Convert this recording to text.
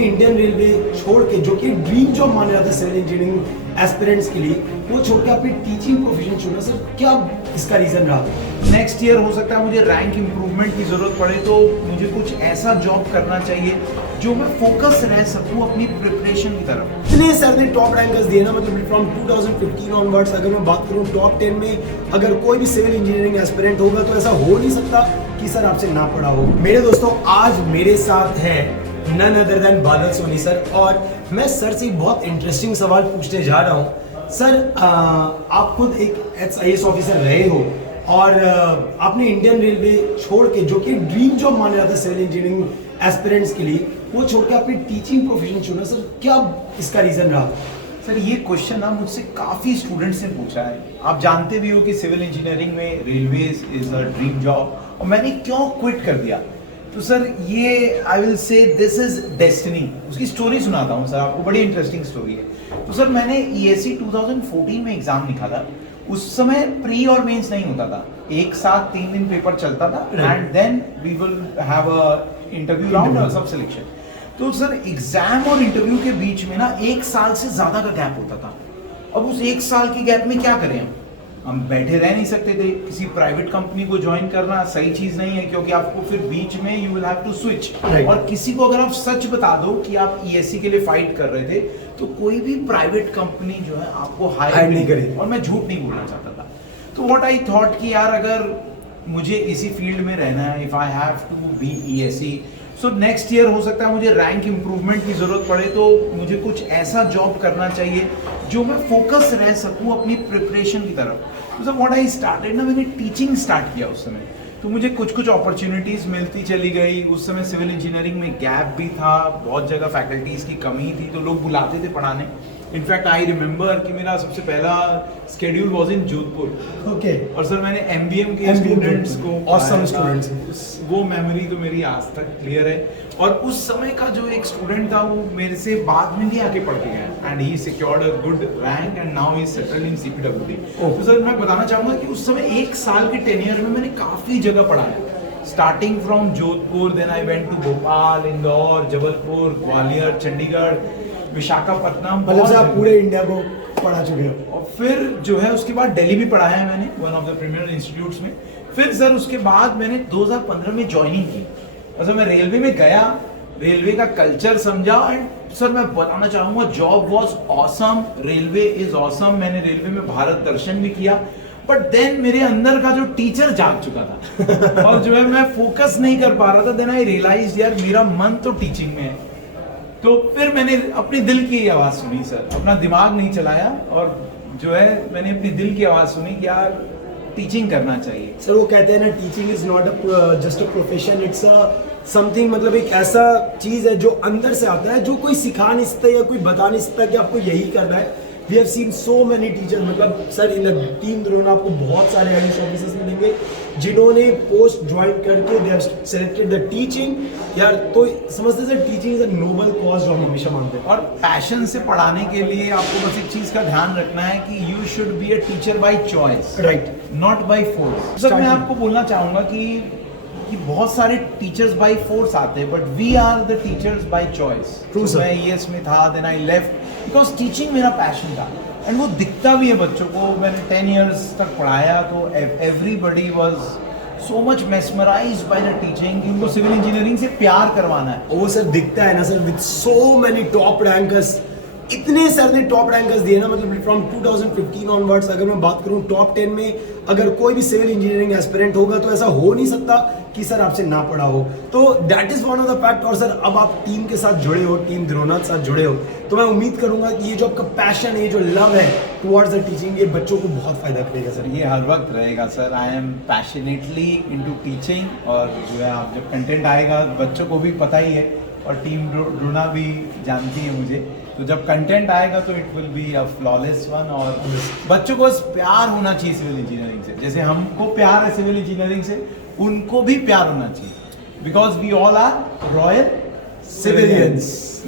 आपने Indian railway छोड़ के, जो कि ड्रीम जॉब माना जाता है सिविल इंजीनियरिंग एस्पिरेंट्स के लिए, वो छोड़ के आपने टीचिंग प्रोफेशन चुना। सर क्या इसका रीजन रहा? नेक्स्ट ईयर हो सकता है मुझे रैंक इम्प्रूवमेंट की जरूरत पड़े, तो मुझे कुछ ऐसा जॉब करना चाहिए जो मैं फोकस रह सकूं अपनी प्रिपरेशन की तरफ। इतने सर ने टॉप रैंकर्स दिए ना, मतलब फ्रॉम 2015 ऑनवर्ड्स अगर मैं बात करूं टॉप 10 में अगर कोई भी सिविल इंजीनियरिंग एस्पिरेंट होगा तो ऐसा हो नहीं सकता कि सर आपसे ना पढ़ा हो। मेरे दोस्तों आज मेरे साथ है नन अदर देन बादल सोनी सर, और मैं सर से बहुत इंटरेस्टिंग सवाल पूछने जा रहा हूँ। सर आप खुद एक IAS ऑफिसर रहे हो और आपने इंडियन रेलवे छोड़ के, जो कि ड्रीम जॉब माना जाता है सिविल इंजीनियरिंग एस्पिरेंट्स के लिए, वो छोड़ के आपने टीचिंग प्रोफेशन चुना। सर क्या इसका रीजन रहा? सर ये क्वेश्चन ना मुझसे काफ़ी स्टूडेंट्स ने पूछा है। आप जानते भी हो कि सिविल इंजीनियरिंग में railways is a dream job, और मैंने क्यों क्विट कर दिया। तो सर ये I will say this is destiny. उसकी स्टोरी सुनाता हूँ सर आपको, बड़ी इंटरेस्टिंग स्टोरी है। तो सर मैंने ESE 2014 में एग्जाम निकाला। उस समय प्री और मेंस नहीं होता था, एक साथ 3 दिन पेपर चलता था and then we will have a interview round और सब सिलेक्शन। तो सर एग्जाम और इंटरव्यू के बीच में ना 1 साल से ज्यादा का गैप होता था। अब उस 1 साल के गैप में क्या करें हम बैठे रह नहीं सकते थे। किसी प्राइवेट कंपनी को ज्वाइन करना सही चीज नहीं है, क्योंकि आपको फिर बीच में you will have to switch. और किसी को अगर आप सच बता दो कि आप ESE के लिए फाइट कर रहे थे, तो कोई भी प्राइवेट कंपनी जो है आपको हायर नहीं करेगी। और मैं झूठ नहीं बोलना चाहता था। तो व्हाट आई थॉट कि यार अगर मुझे इसी फील्ड में रहना है, if I have to be ESE, so next year हो सकता है मुझे रैंक इम्प्रूवमेंट की जरूरत पड़े, तो मुझे कुछ ऐसा जॉब करना चाहिए जो मैं फोकस रह सकूं अपनी प्रिपरेशन की तरफ। तो सर व्हाट आई स्टार्टेड ना, मैंने टीचिंग स्टार्ट किया उस समय। तो मुझे कुछ कुछ अपॉर्चुनिटीज मिलती चली गई। उस समय सिविल इंजीनियरिंग में गैप भी था, बहुत जगह फैकल्टीज की कमी थी, तो लोग बुलाते थे पढ़ाने। इनफैक्ट आई रिमेंबर कि मेरा सबसे पहला schedule was in Jodhpur. Okay. और सर मैंने MBM के स्टूडेंट्स को, ऑसम स्टूडेंट्स, वो मेमोरी तो मेरी आज तक क्लियर है। और उस समय का जो एक स्टूडेंट था वो मेरे से बाद में भी आके पढ़ के गया and he secured a good rank and now he is settled in CPWD। तो सर मैं बताना चाहूंगा कि उस समय 1 साल के टेन्योर में मैंने काफी जगह पढ़ाया, starting from Jodhpur, then I went to Bhopal, Indore, Jabalpur, Gwalior, Chandigarh, Visakhapatnam. मतलब आप पूरे इंडिया को पढ़ा चुके हो। और फिर जो है उसके बाद दिल्ली भी पढ़ाया है मैंने, one of the premiere institutes में। फिर सर उसके बाद मैंने 2015 में ज्वाइनिंग की। और सर मैं रेलवे में गया, रेलवे का कल्चर समझा एंड सर मैं बताना चाहूंगा job was awesome, railway is awesome. मैंने रेलवे में भारत दर्शन भी किया, बट देन मेरे अंदर का जो टीचर जाग चुका था और जो है मैं फोकस नहीं कर पा रहा था। देन आई रियलाइज यार मेरा मन तो टीचिंग में है। तो फिर मैंने अपनी दिल की आवाज़ सुनी सर, अपना दिमाग नहीं चलाया, और जो है मैंने अपनी दिल की आवाज़ सुनी कि यार टीचिंग करना चाहिए। सर वो कहते हैं ना, teaching is not just a profession, it's a something, मतलब एक ऐसा चीज़ है जो अंदर से आता है, जो कोई सिखा नहीं सकता या कोई बता नहीं सकता कि आपको यही करना है। We have seen so many teachers, मतलब sir in the team Drona आपको बहुत सारे IAS ऑफिसर्स मिलेंगे जिन्होंने पोस्ट ज्वाइन करके they have selected the teaching. यार तो समझते sir teaching is a noble cause जो हम हमेशा मानते हैं। और पैशन से पढ़ाने के लिए आपको बस एक चीज़ का ध्यान रखना है कि you should be a teacher by choice, right, not by force. Sir मैं आपको बोलना चाहूँगा कि बहुत सारे टीचर्स बाय फोर्स आते हैं, but we are the teachers by choice. मैं ES में था, then I left because teaching मेरा पैशन था एंड वो दिखता भी है बच्चों को। मैंने 10 years तक पढ़ाया, तो everybody was so much mesmerised by the teaching. उनको सिविल इंजीनियरिंग से प्यार करवाना है। वो सर दिखता है ना sir, with so many top rankers, इतने सर ने टॉप रैंकर्स दिए ना, मतलब फ्रॉम 2015 ऑनवर्ड्स अगर मैं बात करूं टॉप 10 में अगर कोई भी सिविल इंजीनियरिंग एस्पिरेंट होगा तो ऐसा हो नहीं सकता कि सर आपसे ना पढ़ा हो। तो that is one of the fact. और सर अब आप टीम के साथ जुड़े हो, टीम द्रोना के साथ जुड़े हो, तो मैं उम्मीद करूंगा कि ये जो आपका पैशन है, ये जो लव है टुवर्ड्स द टीचिंग, ये बच्चों को बहुत फायदा करेगा सर। ये हर वक्त रहेगा sir. I am passionately into teaching, और जो है आप जब कंटेंट आएगा बच्चों को भी पता ही है, और टीम द्रोना भी जानती है मुझे, तो जब कंटेंट आएगा तो it will be a flawless one. और बच्चों को बस प्यार होना चाहिए सिविल इंजीनियरिंग से, जैसे हमको प्यार है सिविल इंजीनियरिंग से, उनको भी प्यार होना चाहिए, because we all are royal civilians.